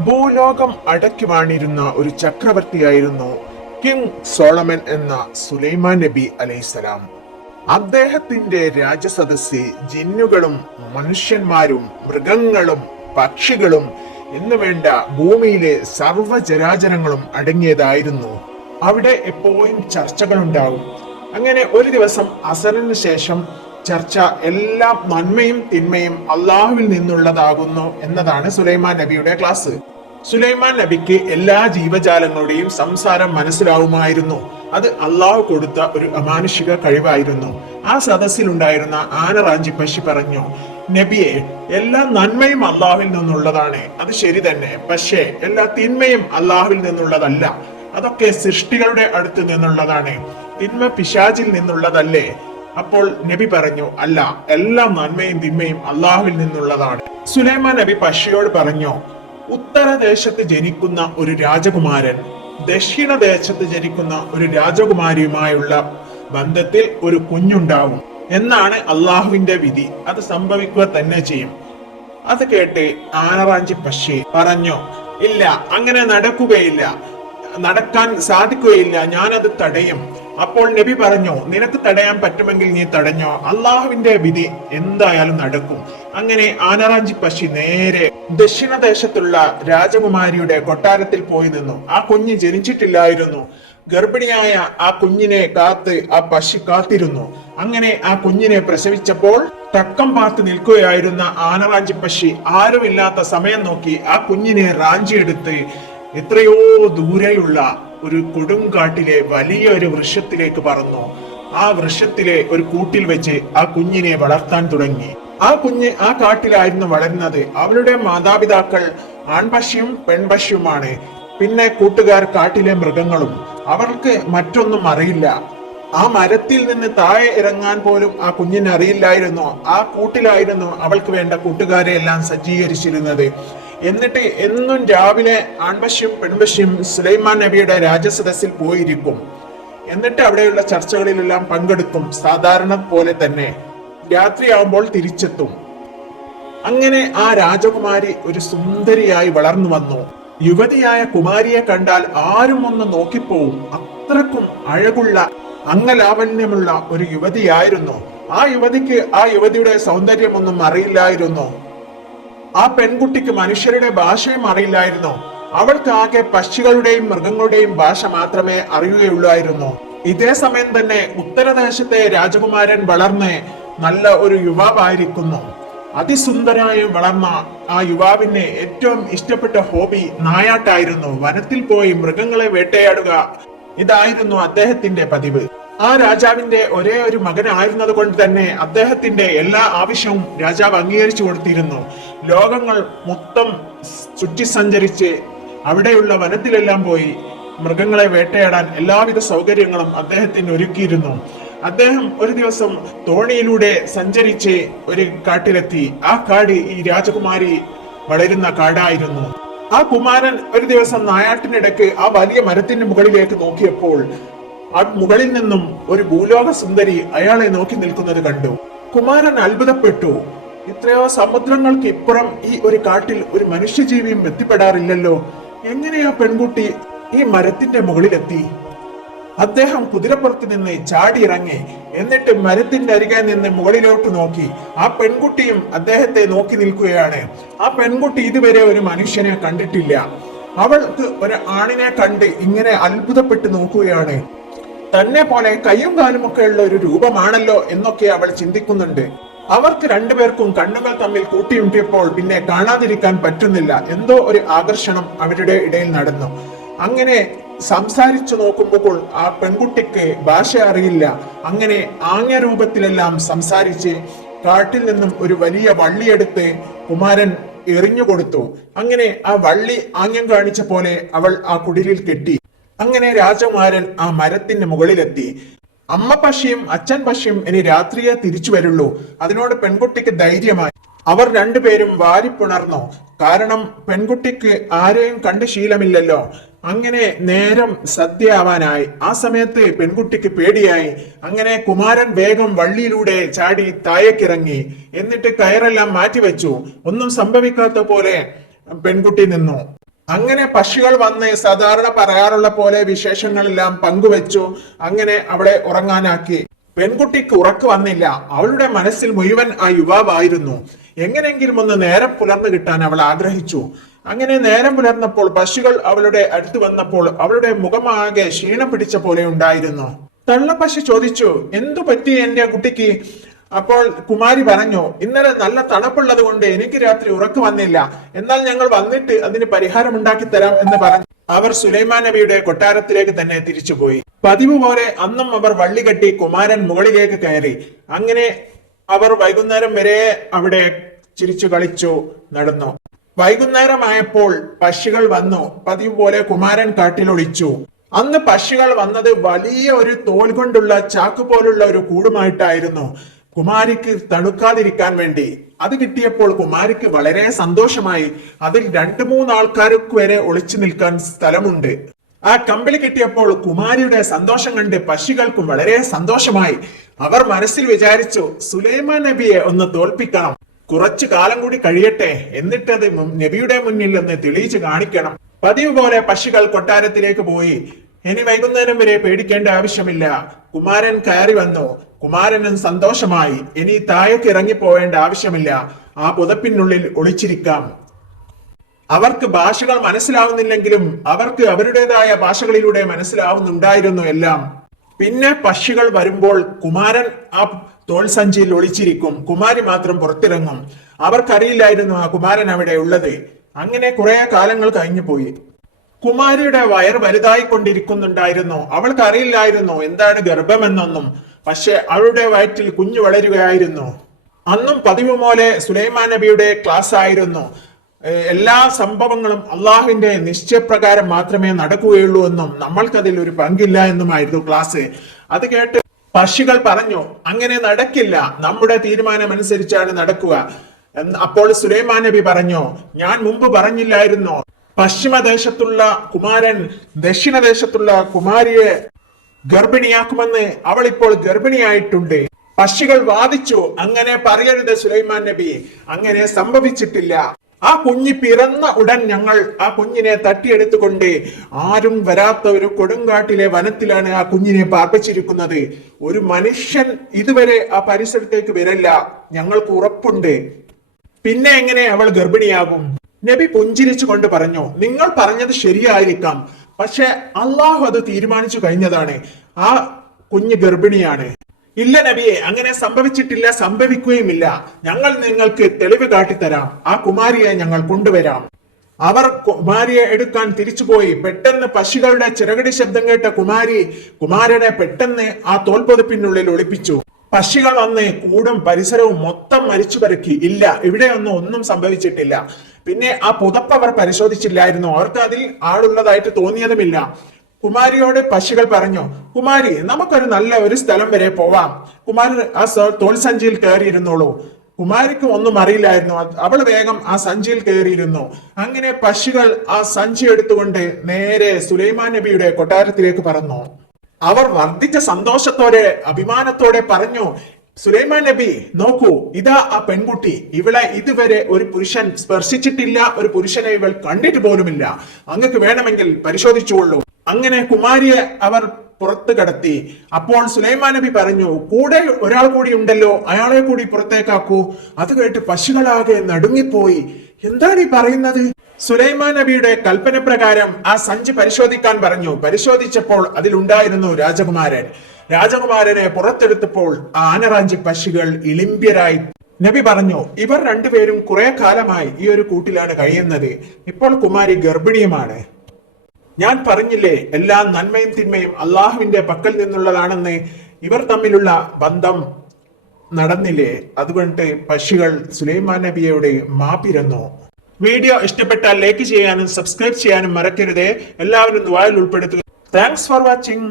ഭൂലോകം അടക്കി വാണിരുന്ന ഒരു ചക്രവർത്തിയായിരുന്നു king Solomon എന്ന സുലൈമാൻ നബി അലൈസലാം അദ്ദേഹത്തിന്റെ രാജസദസ്സിൽ ജിന്നുകളും മനുഷ്യന്മാരും മൃഗങ്ങളും പക്ഷികളും എന്നുവേണ്ട ഭൂമിയിലെ സർവചരാചരങ്ങളും അടങ്ങിയതായിരുന്നു. അവിടെ എപ്പോഴും ചർച്ചകൾ ഉണ്ടാകും അങ്ങനെ ഒരു ദിവസം അസറിന് ശേഷം ചർച്ച എല്ലാ നന്മയും തിന്മയും അള്ളാഹുവിൽ നിന്നുള്ളതാകുന്നു എന്നതാണ് സുലൈമാൻ നബിയുടെ ക്ലാസ്. സുലൈമാൻ നബിക്ക് എല്ലാ ജീവജാലങ്ങളുടെയും സംസാരം മനസ്സിലാവുമായിരുന്നു. അത് അള്ളാഹു കൊടുത്ത ഒരു അമാനുഷിക കഴിവായിരുന്നു. ആ സദസ്സിലുണ്ടായിരുന്ന ആനറാഞ്ചി പശി പറഞ്ഞു നബിയെ എല്ലാ നന്മയും അള്ളാഹുവിൽ നിന്നുള്ളതാണ്. അത് ശരി തന്നെ. പക്ഷേ എല്ലാ തിന്മയും അള്ളാഹുവിൽ നിന്നുള്ളതല്ല. അതൊക്കെ സൃഷ്ടികളുടെ അടുത്ത് നിന്നുള്ളതാണ്. തിന്മ പിശാചിൽ നിന്നുള്ളതല്ലേ? അപ്പോൾ നബി പറഞ്ഞു അല്ല എല്ലാ നന്മയും തിന്മയും അള്ളാഹുവിൽ നിന്നുള്ളതാണ്. സുലൈമാൻ നബി പശിയോട് പറഞ്ഞു ഉത്തരദേശത്ത് ജനിക്കുന്ന ഒരു രാജകുമാരൻ ദക്ഷിണദേശത്ത് ജനിക്കുന്ന ഒരു രാജകുമാരിയുമായുള്ള ബന്ധത്തിൽ ഒരു കുഞ്ഞുണ്ടാവും. എന്നാണ് അള്ളാഹുവിന്റെ വിധി. അത് സംഭവിക്കുക തന്നെ ചെയ്യും. അത് കേട്ട് ആനറാഞ്ചി പശി പറഞ്ഞു ഇല്ല അങ്ങനെ നടക്കുകയില്ല. നടക്കാൻ സാധിക്കുകയില്ല. ഞാനത് തടയും. അപ്പോൾ നബി പറഞ്ഞു നിനക്ക് തടയാൻ പറ്റുമെങ്കിൽ നീ തടഞ്ഞോ. അള്ളാഹുവിന്റെ വിധി എന്തായാലും നടക്കും. അങ്ങനെ ആനറാഞ്ചി പശി നേരെ ദക്ഷിണദേശത്തുള്ള രാജകുമാരിയുടെ കൊട്ടാരത്തിൽ പോയി നിന്നു. ആ കുഞ്ഞ് ജനിച്ചിട്ടില്ലായിരുന്നു. ഗർഭിണിയായ ആ കുഞ്ഞിനെ കാത്ത് ആ പശി കാത്തിരുന്നു. അങ്ങനെ ആ കുഞ്ഞിനെ പ്രസവിച്ചപ്പോൾ തക്കം പാർത്ത് നിൽക്കുകയായിരുന്ന ആനറാഞ്ചി പശി ആരുമില്ലാത്ത സമയം നോക്കി ആ കുഞ്ഞിനെ റാഞ്ചിയെടുത്ത് എത്രയോ ദൂരെയുള്ള ഒരു കൊടുങ്കാട്ടിലെ വലിയ ഒരു വൃക്ഷത്തിലേക്ക് പറന്നു. ആ വൃക്ഷത്തിലെ ഒരു കൂട്ടിൽ വെച്ച് ആ കുഞ്ഞിനെ വളർത്താൻ തുടങ്ങി. ആ കുഞ്ഞ് ആ കാട്ടിലായിരുന്നു വളരുന്നത്. അവളുടെ മാതാപിതാക്കൾ ആൺപശിയും പെൺപശിയുമാണ് പിന്നെ കൂട്ടുകാർ കാട്ടിലെ മൃഗങ്ങളും. അവർക്ക് മറ്റൊന്നും അറിയില്ല. ആ മരത്തിൽ നിന്ന് താഴെ ഇറങ്ങാൻ പോലും ആ കുഞ്ഞിന് അറിയില്ലായിരുന്നു. ആ കൂട്ടിലായിരുന്നു അവൾക്ക് വേണ്ട കൂട്ടുകാരെ എല്ലാം സജ്ജീകരിച്ചിരുന്നത്. എന്നിട്ട് എന്നും രാവിലെ ആൺപശ്യം പെൺപശ്യം സുലൈമാൻ നബിയുടെ രാജസദസ്സിൽ പോയിരിക്കും. എന്നിട്ട് അവിടെയുള്ള ചർച്ചകളിലെല്ലാം പങ്കെടുക്കും. സാധാരണ പോലെ തന്നെ രാത്രിയാവുമ്പോൾ തിരിച്ചെത്തും. അങ്ങനെ ആ രാജകുമാരി ഒരു സുന്ദരിയായി വളർന്നു വന്നു. യുവതിയായ കുമാരിയെ കണ്ടാൽ ആരും ഒന്ന് നോക്കിപ്പോവും. അത്രക്കും അഴകുള്ള അംഗലാവണ്യമുള്ള ഒരു യുവതിയായിരുന്നു. ആ യുവതിക്ക് ആ യുവതിയുടെ സൗന്ദര്യമൊന്നും അറിയില്ലായിരുന്നു. ആ പെൺകുട്ടിക്ക് മനുഷ്യരുടെ ഭാഷയും അറിയില്ലായിരുന്നു. അവൾക്ക് ആകെ പക്ഷികളുടെയും മൃഗങ്ങളുടെയും ഭാഷ മാത്രമേ അറിയുകയുള്ളായിരുന്നു. ഇതേ സമയം തന്നെ ഉത്തരദേശത്തെ രാജകുമാരൻ വളർന്ന് നല്ല ഒരു യുവാവായിരിക്കുന്നു. അതിസുന്ദരായി വളർന്ന ആ യുവാവിന്റെ ഏറ്റവും ഇഷ്ടപ്പെട്ട ഹോബി നായാട്ടായിരുന്നു. വനത്തിൽ പോയി മൃഗങ്ങളെ വേട്ടയാടുക. ഇതായിരുന്നു അദ്ദേഹത്തിന്റെ പതിവ്. ആ രാജാവിന്റെ ഒരേ ഒരു മകനായിരുന്നത് കൊണ്ട് തന്നെ അദ്ദേഹത്തിന്റെ എല്ലാ ആവശ്യവും രാജാവ് അംഗീകരിച്ചു കൊടുത്തിരുന്നു. ലോകങ്ങൾ മൊത്തം ചുറ്റി സഞ്ചരിച്ച് അവിടെയുള്ള വനത്തിലെല്ലാം പോയി മൃഗങ്ങളെ വേട്ടയാടാൻ എല്ലാവിധ സൗകര്യങ്ങളും അദ്ദേഹത്തിന് ഒരുക്കിയിരുന്നു. അദ്ദേഹം ഒരു ദിവസം തോണിയിലൂടെ സഞ്ചരിച്ച് ഒരു കാട്ടിലെത്തി. ആ കാട് ഈ രാജകുമാരി വളരുന്ന കാടായിരുന്നു. ആ കുമാരൻ ഒരു ദിവസം നായാട്ടിനിടയ്ക്ക് ആ വലിയ മരത്തിന്റെ മുകളിലേക്ക് നോക്കിയപ്പോൾ മുകളിൽ നിന്നും ഒരു ഭൂലോക സുന്ദരി അയാളെ നോക്കി നിൽക്കുന്നത് കണ്ടു. കുമാരൻ അത്ഭുതപ്പെട്ടു. ഇത്രയോ സമുദ്രങ്ങൾക്ക് ഇപ്പുറം ഈ ഒരു കാട്ടിൽ ഒരു മനുഷ്യജീവിയും എത്തിപ്പെടാറില്ലല്ലോ. എങ്ങനെയാ പെൺകുട്ടി ഈ മരത്തിന്റെ മുകളിലെത്തി? അദ്ദേഹം കുതിരപ്പുറത്ത് നിന്ന് ചാടിയിറങ്ങി. എന്നിട്ട് മരത്തിന്റെ അരികെ നിന്ന് മുകളിലോട്ട് നോക്കി. ആ പെൺകുട്ടിയും അദ്ദേഹത്തെ നോക്കി നിൽക്കുകയാണ്. ആ പെൺകുട്ടി ഇതുവരെ ഒരു മനുഷ്യനെ കണ്ടിട്ടില്ല. അവൾക്ക് ഒരു ആണിനെ കണ്ട് ഇങ്ങനെ അത്ഭുതപ്പെട്ട് നോക്കുകയാണ്. തന്നെ പോലെ കയ്യും കാലും ഉള്ള ഒരു രൂപമാണല്ലോ എന്നൊക്കെ അവൾ ചിന്തിക്കുന്നുണ്ട്. അവർക്ക് രണ്ടുപേർക്കും കണ്ണുകൾ തമ്മിൽ കൂട്ടിയുട്ടിയപ്പോൾ പിന്നെ കാണാതിരിക്കാൻ പറ്റുന്നില്ല. എന്തോ ഒരു ആകർഷണം അവരുടെ ഇടയിൽ നടന്നു. അങ്ങനെ സംസാരിച്ചു നോക്കുമ്പോൾ ആ പെൺകുട്ടിക്ക് ഭാഷ അറിയില്ല. അങ്ങനെ ആംഗ്യ രൂപത്തിലെല്ലാം സംസാരിച്ച് കാട്ടിൽ നിന്നും ഒരു വലിയ വള്ളിയെടുത്ത് കുമാരൻ എറിഞ്ഞു കൊടുത്തു. അങ്ങനെ ആ വള്ളി ആംഗ്യം കാണിച്ച പോലെ അവൾ ആ കുടിലിൽ കെട്ടി. അങ്ങനെ രാജകുമാരൻ ആ മരത്തിന്റെ മുകളിലെത്തി. അമ്മ പക്ഷിയും അച്ഛൻ പക്ഷിയും ഇനി രാത്രിയെ തിരിച്ചു വരുള്ളൂ. അതിനോട് പെൺകുട്ടിക്ക് ധൈര്യമായി. അവർ രണ്ടുപേരും വാരിപ്പുണർന്നു. കാരണം പെൺകുട്ടിക്ക് ആരെയും കണ്ട് ശീലമില്ലല്ലോ. അങ്ങനെ നേരം സദ്യ ആവാനായി ആ സമയത്ത് പെൺകുട്ടിക്ക് പേടിയായി. അങ്ങനെ കുമാരൻ വേഗം വള്ളിയിലൂടെ ചാടി താഴേക്കിറങ്ങി. എന്നിട്ട് കയറെല്ലാം മാറ്റിവെച്ചു. ഒന്നും സംഭവിക്കാത്ത പോലെ പെൺകുട്ടി നിന്നു. അങ്ങനെ പക്ഷികൾ വന്ന് സാധാരണ പറയാറുള്ള പോലെ വിശേഷങ്ങളെല്ലാം പങ്കുവെച്ചു അങ്ങനെ അവളെ ഉറങ്ങാനാക്കി. പെൺകുട്ടിക്ക് ഉറക്ക് വന്നില്ല. അവളുടെ മനസ്സിൽ മുഴുവൻ ആ യുവാവായിരുന്നു. എങ്ങനെയെങ്കിലും ഒന്ന് നേരം പുലർന്നു കിട്ടാൻ അവൾ ആഗ്രഹിച്ചു. അങ്ങനെ നേരം പുലർന്നപ്പോൾ പശുകൾ അവളുടെ അടുത്ത് വന്നപ്പോൾ അവളുടെ മുഖമാകെ ക്ഷീണം പിടിച്ച പോലെ ഉണ്ടായിരുന്നു. തള്ളപ്പശു ചോദിച്ചു എന്തു പറ്റി എന്റെ കുട്ടിക്ക്? അപ്പോൾ കുമാരി പറഞ്ഞു ഇന്നലെ നല്ല തണുപ്പുള്ളത് കൊണ്ട് എനിക്ക് രാത്രി ഉറക്കം വന്നില്ല. എന്നാൽ ഞങ്ങൾ വന്നിട്ട് അതിന് പരിഹാരം ഉണ്ടാക്കി തരാം എന്ന് പറഞ്ഞു. അവർ സുലൈമാൻ നബിയുടെ കൊട്ടാരത്തിലേക്ക് തന്നെ തിരിച്ചുപോയി പതിവ് പോലെ അന്നും അവർ വള്ളി കെട്ടി കുമാരൻ മുകളിലേക്ക് കയറി. അങ്ങനെ അവർ വൈകുന്നേരം വരെ അവിടെ ചിരിച്ചു കളിച്ചു നടന്നു. വൈകുന്നേരമായപ്പോൾ പക്ഷികൾ വന്നു. പതിവ് പോലെ കുമാരൻ കാട്ടിലൊളിച്ചു. അന്ന് പക്ഷികൾ വന്നത് വലിയ ഒരു തോൽ കൊണ്ടുള്ള ചാക്ക് പോലുള്ള ഒരു കൂടുമായിട്ടായിരുന്നു. കുമാരിക്ക് തണുക്കാതിരിക്കാൻ വേണ്ടി. അത് കിട്ടിയപ്പോൾ കുമാരിക്ക് വളരെ സന്തോഷമായി. അതിൽ രണ്ടു മൂന്ന് ആൾക്കാർക്ക് വരെ ഒളിച്ചു നിൽക്കാൻ സ്ഥലമുണ്ട്. ആ കമ്പിളി കിട്ടിയപ്പോൾ കുമാരിയുടെ സന്തോഷം കണ്ട് പശികൾക്കും വളരെ സന്തോഷമായി. അവർ മനസ്സിൽ വിചാരിച്ചു സുലൈമാൻ നബിയെ ഒന്ന് തോൽപ്പിക്കണം. കുറച്ചു കാലം കൂടി കഴിയട്ടെ. എന്നിട്ടത് നബിയുടെ മുന്നിൽ ഒന്ന് തെളിയിച്ചു കാണിക്കണം. പതിവ് പോലെ പക്ഷികൾ കൊട്ടാരത്തിലേക്ക് പോയി. ഇനി വൈകുന്നേരം വരെ പേടിക്കേണ്ട ആവശ്യമില്ല. കുമാരൻ കയറി വന്നു. കുമാരനും സന്തോഷമായി. ഇനി താഴേക്ക് ഇറങ്ങിപ്പോവേണ്ട ആവശ്യമില്ല. ആ പുതപ്പിനുള്ളിൽ ഒളിച്ചിരിക്കാം. അവർക്ക് ഭാഷകൾ മനസ്സിലാവുന്നില്ലെങ്കിലും അവർക്ക് അവരുടേതായ ഭാഷകളിലൂടെ മനസ്സിലാവുന്നുണ്ടായിരുന്നു എല്ലാം. പിന്നെ പക്ഷികൾ വരുമ്പോൾ കുമാരൻ ആ തോൾ സഞ്ചിയിൽ ഒളിച്ചിരിക്കും. കുമാരി മാത്രം പുറത്തിറങ്ങും. അവർക്കറിയില്ലായിരുന്നു ആ കുമാരൻ അവിടെ ഉള്ളത്. അങ്ങനെ കുറെ കാലങ്ങൾ കഴിഞ്ഞു പോയി കുമാരിയുടെ വയർ വലുതായി കൊണ്ടിരിക്കുന്നുണ്ടായിരുന്നു അവൾക്ക് അറിയില്ലായിരുന്നു എന്താണ് ഗർഭമെന്നൊന്നും. പക്ഷെ അവളുടെ വയറ്റിൽ കുഞ്ഞു വളരുകയായിരുന്നു. അന്നും പതിവ് പോലെ സുലൈമാൻ നബിയുടെ ക്ലാസ് ആയിരുന്നു. എല്ലാ സംഭവങ്ങളും അള്ളാഹുവിന്റെ നിശ്ചയപ്രകാരം മാത്രമേ നടക്കുകയുള്ളൂ എന്നും നമ്മൾക്കതിൽ ഒരു പങ്കില്ല എന്നുമായിരുന്നു ക്ലാസ്. അത് കേട്ട് പക്ഷികൾ പറഞ്ഞു അങ്ങനെ നടക്കില്ല. നമ്മുടെ തീരുമാനം അനുസരിച്ചാണ് നടക്കുക അപ്പോൾ സുലൈമാൻ നബി പറഞ്ഞു ഞാൻ മുമ്പ് പറഞ്ഞില്ലായിരുന്നോ. പശ്ചിമദേശത്തുള്ള കുമാരൻ ദക്ഷിണദേശത്തുള്ള കുമാരിയെ ഗർഭിണിയാക്കുമെന്ന് അവൾ ഇപ്പോൾ ഗർഭിണിയായിട്ടുണ്ട്. പക്ഷികൾ വാദിച്ചു അങ്ങനെ പറയരുത് സുലൈമാൻ നബി അങ്ങനെ സംഭവിച്ചിട്ടില്ല. ആ കുഞ്ഞ് പിറന്ന ഉടൻ ഞങ്ങൾ ആ കുഞ്ഞിനെ തട്ടിയെടുത്തുകൊണ്ട് ആരും വരാത്ത ഒരു കൊടുങ്കാട്ടിലെ വനത്തിലാണ് ആ കുഞ്ഞിനെ പാർപ്പിച്ചിരിക്കുന്നത്. ഒരു മനുഷ്യൻ ഇതുവരെ ആ പരിസരത്തേക്ക് വരല്ല. ഞങ്ങൾക്ക് ഉറപ്പുണ്ട്. പിന്നെ എങ്ങനെ അവൾ ഗർഭിണിയാകും? നബി പുഞ്ചിരിച്ചു കൊണ്ട് പറഞ്ഞു നിങ്ങൾ പറഞ്ഞത് ശരിയായിരിക്കാം. പക്ഷെ അള്ളാഹു അത് തീരുമാനിച്ചു കഴിഞ്ഞതാണ്. ആ കുഞ്ഞ് ഗർഭിണിയാണ്. ഇല്ല നബിയെ അങ്ങനെ സംഭവിച്ചിട്ടില്ല സംഭവിക്കുകയുമില്ല. ഞങ്ങൾ നിങ്ങൾക്ക് തെളിവ് കാട്ടിത്തരാം. ആ കുമാരിയെ ഞങ്ങൾ കൊണ്ടുവരാം. അവർ കുമാരിയെ എടുക്കാൻ തിരിച്ചുപോയി. പെട്ടെന്ന് പശുക്കളുടെ ചിറകടി ശബ്ദം കേട്ട കുമാരി കുമാരനെ പെട്ടെന്ന് ആ തോൽപ്പൊതുപ്പിനുള്ളിൽ ഒളിപ്പിച്ചു. പക്ഷികൾ വന്ന് കൂടും പരിസരവും മൊത്തം മരിച്ചു പരക്കി ഇല്ല ഇവിടെയൊന്നും ഒന്നും സംഭവിച്ചിട്ടില്ല. പിന്നെ ആ പുതപ്പ് അവർ പരിശോധിച്ചില്ലായിരുന്നു. അവർക്ക് അതിൽ ആളുള്ളതായിട്ട് തോന്നിയതുമില്ല. കുമാരിയോട് പക്ഷികൾ പറഞ്ഞു കുമാരി നമുക്കൊരു നല്ല ഒരു സ്ഥലം വരെ പോവാം. കുമാരി ആ തോൾ സഞ്ചിയിൽ കയറിയിരുന്നുള്ളൂ കുമാരിക്ക് ഒന്നും അറിയില്ലായിരുന്നു. അവൾ വേഗം ആ സഞ്ചിയിൽ കയറിയിരുന്നു. അങ്ങനെ പക്ഷികൾ ആ സഞ്ചി എടുത്തുകൊണ്ട് നേരെ സുലൈമാൻ നബിയുടെ കൊട്ടാരത്തിലേക്ക് പറഞ്ഞു അവർ വർദ്ധിച്ച സന്തോഷത്തോടെ അഭിമാനത്തോടെ പറഞ്ഞു സുലൈമാൻ നബി നോക്കൂ ഇതാ ആ പെൺകുട്ടി. ഇവളെ ഇതുവരെ ഒരു പുരുഷൻ സ്പർശിച്ചിട്ടില്ല ഒരു പുരുഷനെ ഇവൾ കണ്ടിട്ട് പോലുമില്ല. അങ്ങക്ക് വേണമെങ്കിൽ പരിശോധിച്ചുകൊള്ളൂ. അങ്ങനെ കുമാരിയെ അവർ പുറത്തു കടത്തി. അപ്പോൾ സുലൈമാൻ നബി പറഞ്ഞു കൂടെ ഒരാൾ കൂടി ഉണ്ടല്ലോ അയാളെ കൂടി പുറത്തേക്കാക്കൂ. അത് കേട്ട് പശുക്കളാകെ നടുങ്ങിപ്പോയി. എന്താണ് ഈ പറയുന്നത്? സുലൈമാൻ നബിയുടെ കൽപ്പന പ്രകാരം ആ സഞ്ചി പരിശോധിക്കാൻ പറഞ്ഞു. പരിശോധിച്ചപ്പോൾ അതിലുണ്ടായിരുന്നു രാജകുമാരൻ. രാജകുമാരനെ പുറത്തെടുത്തപ്പോൾ ആനറാഞ്ചി പശുകൾ ഇളിമ്പ്യരായി. നബി പറഞ്ഞു ഇവർ രണ്ടുപേരും കുറെ കാലമായി ഈ ഒരു കൂട്ടിലാണ് കഴിയുന്നത്. ഇപ്പോൾ കുമാരി ഗർഭിണിയുമാണ്. ഞാൻ പറഞ്ഞില്ലേ എല്ലാ നന്മയും തിന്മയും അള്ളാഹുവിന്റെ പക്കൽ നിന്നുള്ളതാണെന്ന് ഇവർ തമ്മിലുള്ള ബന്ധം നടന്നില്ലേ? അതുകൊണ്ട് പശുകൾ സുലൈമാൻ നബിയോട് മാപ്പിരുന്നു വീഡിയോ ഇഷ്ടപ്പെട്ടാൽ ലൈക്ക് ചെയ്യാനും സബ്സ്ക്രൈബ് ചെയ്യാനും മറക്കരുതേ. എല്ലാവരും ദ്വായിൽ ഉൾപ്പെടുത്തുക. Thanks for watching